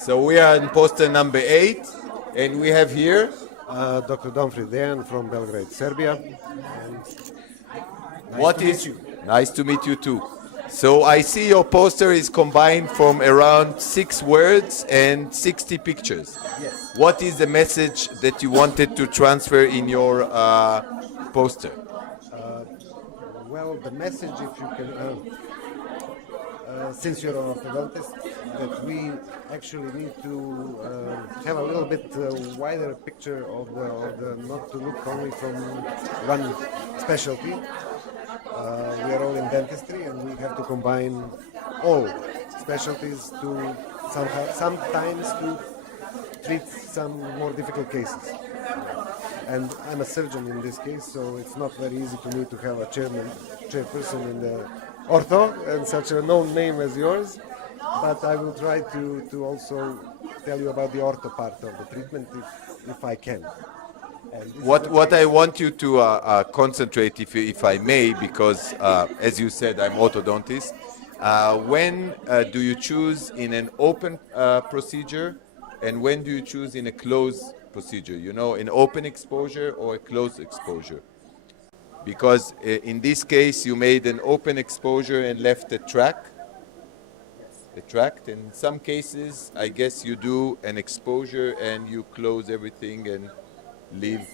So we are in poster number 8, and we have here Dr. Domfrid Dejan from Belgrade, Serbia. And what is nice to meet you too. So I see your poster is combined from around 6 words and 60 pictures. Yes. What is the message that you wanted to transfer in your poster? Well, the message, if you can, since you're an orthodontist, that we actually need to have a little bit wider picture of the not to look only from one specialty. We are all in dentistry, and we have to combine all specialties to sometimes to treat some more difficult cases. And I'm a surgeon in this case, so it's not very easy to me to have a chairperson in the ortho and such a known name as yours. But I will try to also tell you about the ortho part of the treatment if I can. What I want you to concentrate, if I may, because as you said, I'm orthodontist. When do you choose in an open procedure, and when do you choose in a closed procedure? You know, an open exposure or a closed exposure? Because in this case, you made an open exposure and left a tract. In some cases, I guess you do an exposure and you close everything and leave.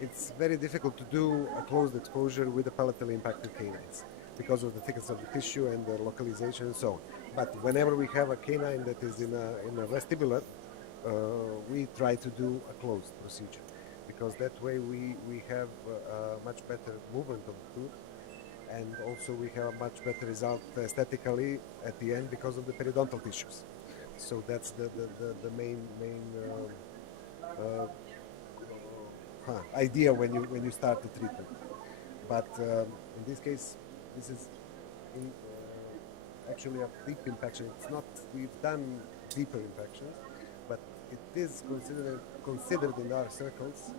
It's very difficult to do a closed exposure with the palatally impacted canines because of the thickness of the tissue and the localization and so on. But whenever we have a canine that is in a vestibular, we try to do a closed procedure because that way we have a much better movement of the tooth, and also we have a much better result aesthetically at the end because of the periodontal tissues. So that's the main idea when you start the treatment. But in this case, this is actually a deep impaction. It's not, we've done deeper impactions, but it is considered in our circles,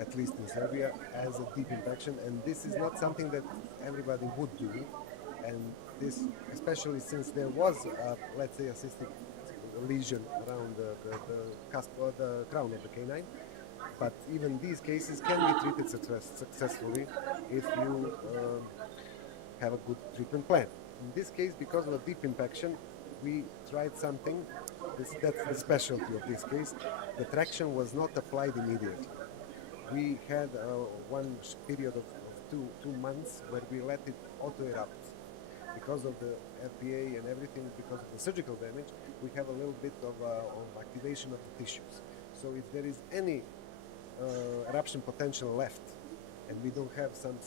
at least in Serbia, as a deep impaction, and this is not something that everybody would do. And this, especially since there was let's say a cystic lesion around the cusp or the crown of the canine. But even these cases can be treated successfully if you have a good treatment plan. In this case, because of a deep impaction, we tried something. That's the specialty of this case. The traction was not applied immediately. We had one period of two months where we let it auto-erupt. Because of the RPA and everything, because of the surgical damage, we have a little bit of activation of the tissues. So if there is any eruption potential left, and we don't have some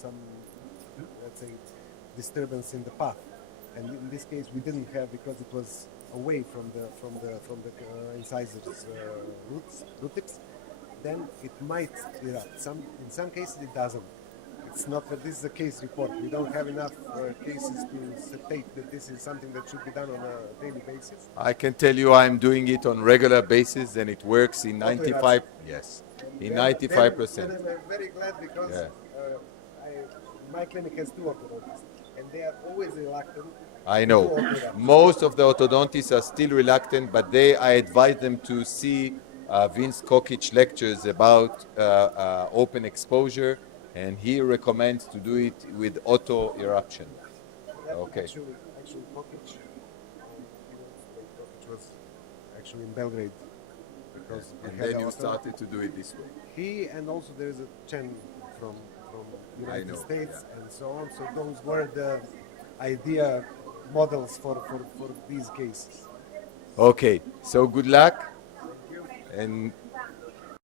let's say disturbance in the path, and in this case we didn't have because it was away from the incisors root tips, then it might erupt. In some cases it doesn't. It's not that this is a case report. We don't have enough cases to state that this is something that should be done on a daily basis. I can tell you I'm doing it on regular basis, and it works in 95. Yes, in 95%. And I'm very glad because my clinic has 2 orthodontists, and they are always reluctant. I know. Most of the orthodontists are still reluctant, but I advise them to see Vince Kokic lectures about open exposure, and he recommends to do it with auto eruption. Okay. Actually, Kokic was actually in Belgrade. Because and then you started to do it this way. He, and also there is a Chen from United States, yeah. And so on. So those were the idea models for these cases. Okay, so good luck. And